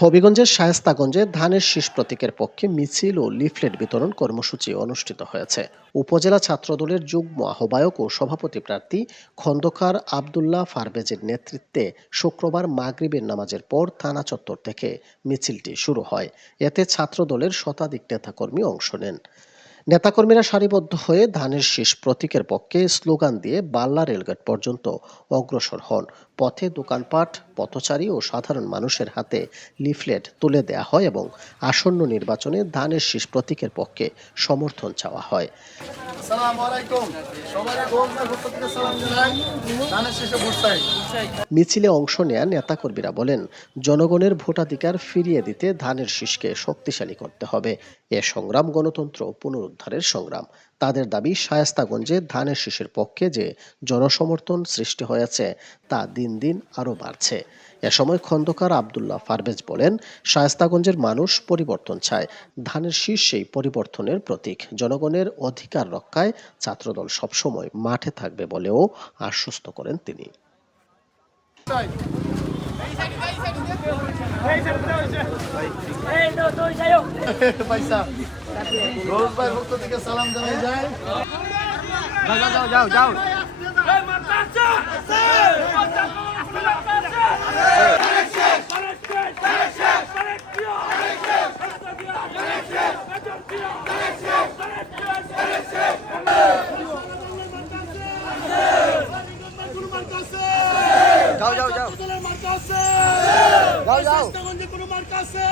হবিগঞ্জের শায়েস্তাগঞ্জে ধানের শীষ প্রতীকের পক্ষে মিছিল ও লিফলেট বিতরণ কর্মসূচি অনুষ্ঠিত হয়েছে। উপজেলা ছাত্রদলের যুগ্ম আহ্বায়ক ও সভাপতি প্রার্থী খন্দকার আবদুল্লাহ ফারবেজের নেতৃত্বে শুক্রবার মাগরিবের নামাজের পর থানা চত্বর থেকে মিছিলটি শুরু হয়। এতে ছাত্রদলের শতাধিক নেতাকর্মী অংশ নেন। নেতাকর্মীরা সারিবদ্ধ হয়ে ধানের শীষ প্রতীকের পক্ষে স্লোগান দিয়ে বাল্লা রেলগেট পর্যন্ত অগ্রসর হন। পথে দোকানপাট পথচারী ও সাধারণ মানুষের হাতে লিফলেট তুলে দেয়া হয় এবং আসন্ন নির্বাচনে ধানের শীষ প্রতীকের পক্ষে সমর্থন চাওয়া হয়। মিছিলে অংশ নেয়া নেতাকর্মীরা বলেন জনগণের ভোটাধিকার ফিরিয়ে দিতে ধানের শীষকে শক্তিশালী করতে হবে। এ সংগ্রাম গণতন্ত্র পুনরুদ্ধারের সংগ্রাম তাদের দাবি শায়েস্তাগঞ্জে ধানের শীষের পক্ষে যে জনসমর্থন সৃষ্টি হয়েছে তা দিন দিন আরও বাড়ছে এ সময় খন্দকার আবদুল্লাহ ফারবেজ বলেন শায়েস্তাগঞ্জের মানুষ পরিবর্তন চায় ধানের শীষ সেই পরিবর্তনের প্রতীক জনগণের অধিকার রক্ষায় ছাত্রদল সবসময় মাঠে থাকবে বলেও আশ্বস্ত করেন তিনি পয়সা গোলমার পক্ষ থেকে সালাম জানাই যায় যাও যাও যাও যাও যাও কোনো মার্কা আছে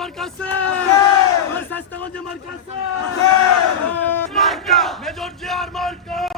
Marcasão! Vocês estão de marcação! মার্কা! মেজর জিয়ার মার্কা!